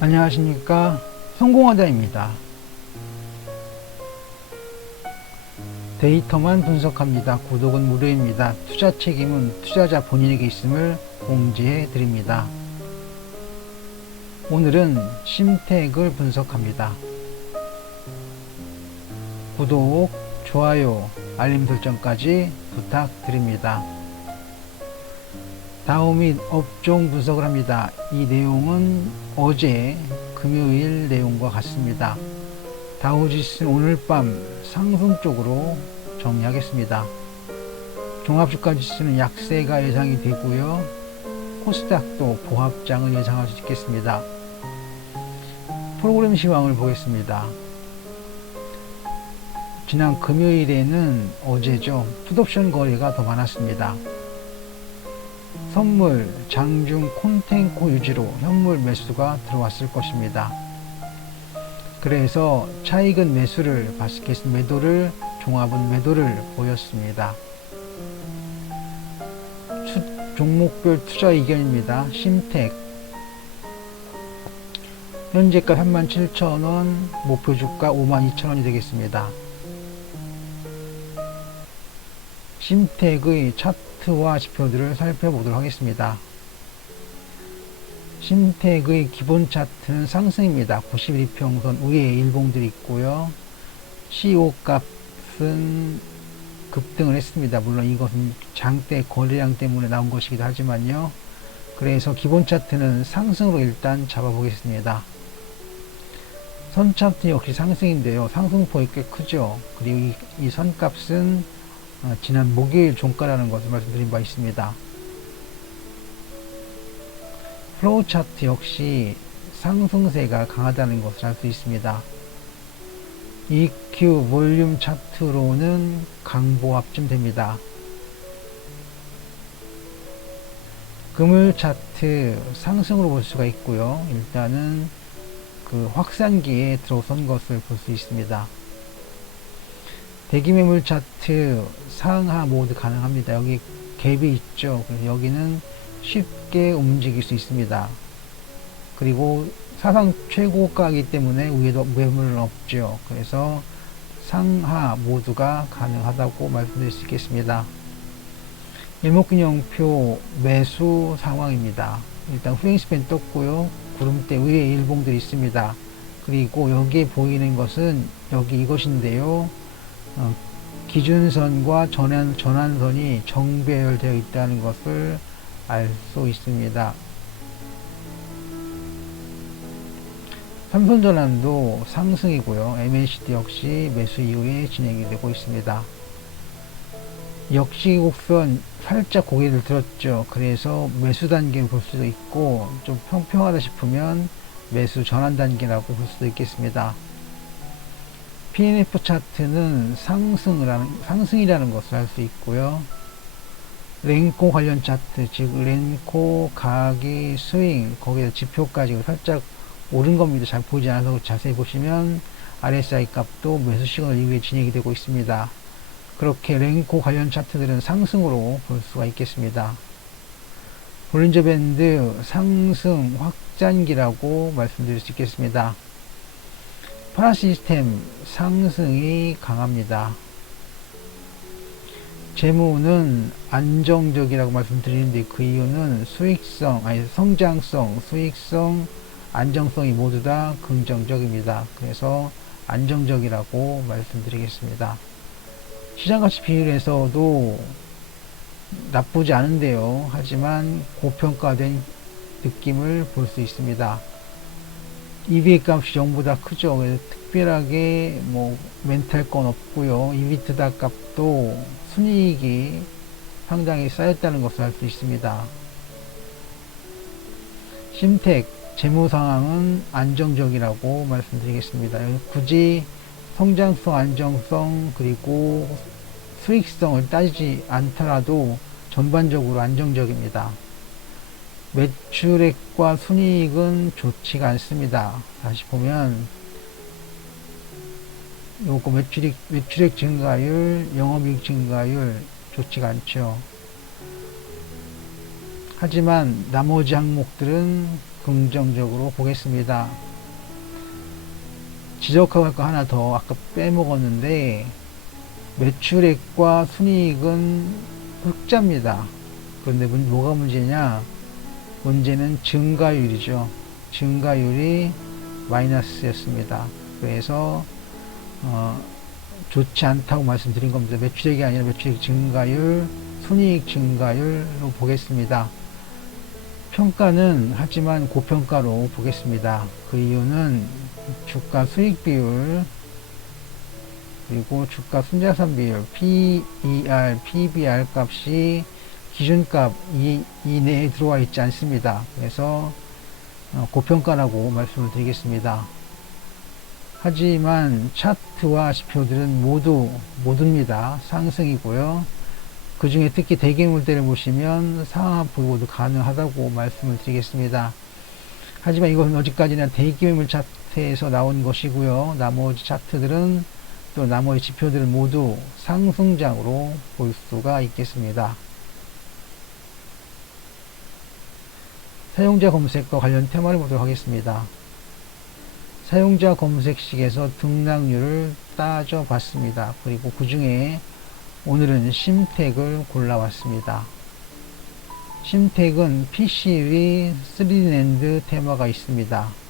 안녕하십니까. 성공하다입니다. 데이터만 분석합니다. 구독은 무료입니다. 투자 책임은 투자자 본인에게 있음을 공지해 드립니다. 오늘은 심택을 분석합니다. 구독 좋아요 알림 설정까지 부탁드립니다 다음 및 업종 분석을 합니다. 이 내용은 어제 금요일 내용과 같습니다. 다우지수 오늘 밤 상승 쪽으로 정리하겠습니다. 종합주가 지수는 약세가 예상이 되고요. 코스닥도 보합장을 예상할 수 있겠습니다. 프로그램 시황을 보겠습니다. 지난 금요일에는 어제죠. 풋옵션 거래가 더 많았습니다. 선물, 장중, 콘텐코 유지로 현물 매수가 들어왔을 것입니다. 그래서 차익은 매수를 바스켓 매도를 종합은 매도를 보였습니다. 추, 종목별 투자 의견입니다. 심택 현재가 37,000원, 목표 주가 52,000원이 되겠습니다. 심택의 차트 와 지표들을 살펴보도록 하겠습니다. 심택의 기본 차트는 상승입니다. 91평선 위에 일봉들이 있고요. CO 값은 급등을 했습니다. 물론 이것은 장대 거래량 때문에 나온 것이기도 하지만요. 그래서 기본 차트는 상승으로 일단 잡아보겠습니다. 선 차트 역시 상승인데요. 상승폭이 꽤 크죠. 그리고 이, 이 선값은 어, 지난 목요일 종가라는 것을 말씀드린 바 있습니다. 플로우 차트 역시 상승세가 강하다는 것을 알 수 있습니다. EQ 볼륨 차트로는 강보합쯤 됩니다. 금을 차트 상승으로 볼 수가 있고요. 일단은 그 확산기에 들어선 것을 볼 수 있습니다. 대기매물 차트 상하 모두 가능합니다. 여기 갭이 있죠. 그래서 여기는 쉽게 움직일 수 있습니다. 그리고 사상 최고가이기 때문에 위에도 매물은 없죠. 그래서 상하 모두가 가능하다고 말씀드릴 수 있겠습니다. 일목균형표 매수 상황입니다. 일단 후행스팬 떴고요. 구름대 위에 일봉들이 있습니다. 그리고 여기에 보이는 것은 여기 이것인데요. 어, 기준선과 전환, 전환선이 정배열되어 있다는 것을 알 수 있습니다. 삼선 전환도 상승이고요. MACD 역시 매수 이후에 진행이 되고 있습니다. 역시 곡선 살짝 고개를 들었죠. 그래서 매수 단계를 볼 수도 있고 좀 평평하다 싶으면 매수 전환 단계라고 볼 수도 있겠습니다. PNF 차트는 상승을 하는, 상승이라는 것을 알 수 있고요. 렌코 관련 차트, 즉 렌코 가기 스윙 거기에 지표까지 살짝 오른 겁니다. 잘 보지 않아서 자세히 보시면 RSI 값도 매수 시그널 이후에 진행이 되고 있습니다. 그렇게 렌코 관련 차트들은 상승으로 볼 수가 있겠습니다. 볼린저 밴드 상승 확장기라고 말씀드릴 수 있겠습니다. 파라 시스템 상승이 강합니다. 재무는 안정적이라고 말씀드리는데 그 이유는 수익성, 아니 성장성, 수익성, 안정성이 모두 다 긍정적입니다. 그래서 안정적이라고 말씀드리겠습니다. 시장 가치 비율에서도 나쁘지 않은데요. 하지만 고평가된 느낌을 볼 수 있습니다. EV 값이 전보다 크죠. 그래서 특별하게 뭐 멘탈 건 없고요. 이비트다 값도 순이익이 상당히 쌓였다는 것을 알 수 있습니다. 심택 재무 상황은 안정적이라고 말씀드리겠습니다. 굳이 성장성, 안정성, 그리고 수익성을 따지지 않더라도 전반적으로 안정적입니다. 매출액과 순이익은 좋지가 않습니다. 다시 보면 요거 매출액, 매출액 증가율, 영업이익 증가율 좋지가 않죠. 하지만 나머지 항목들은 긍정적으로 보겠습니다. 지적하고 할거 하나 더 아까 빼먹었는데 매출액과 순이익은 흑자입니다. 그런데 문- 뭐가 문제냐? 문제는 증가율이죠. 증가율이 마이너스였습니다. 그래서 어, 좋지 않다고 말씀드린 겁니다. 매출액이 아니라 매출액 증가율, 순이익 증가율로 보겠습니다. 평가는 하지만 고평가로 보겠습니다. 그 이유는 주가 수익 비율 그리고 주가 순자산 비율 PER, PBR 값이 기준값 이, 이내에 들어와 있지 않습니다. 그래서 어, 고평가라고 말씀을 드리겠습니다. 하지만 차트와 지표들은 모두 모두입니다. 상승이고요. 그 중에 특히 대기물대를 보시면 상하 보고도 가능하다고 말씀을 드리겠습니다. 하지만 이것은 어디까지나 대기물 차트에서 나온 것이고요. 나머지 차트들은 또 나머지 지표들은 모두 상승장으로 볼 수가 있겠습니다. 사용자 검색과 관련 테마를 보도록 하겠습니다. 사용자 검색식에서 등락률을 따져봤습니다. 그리고 그 중에 오늘은 심택을 골라왔습니다. 심택은 PC의 3랜드 테마가 있습니다.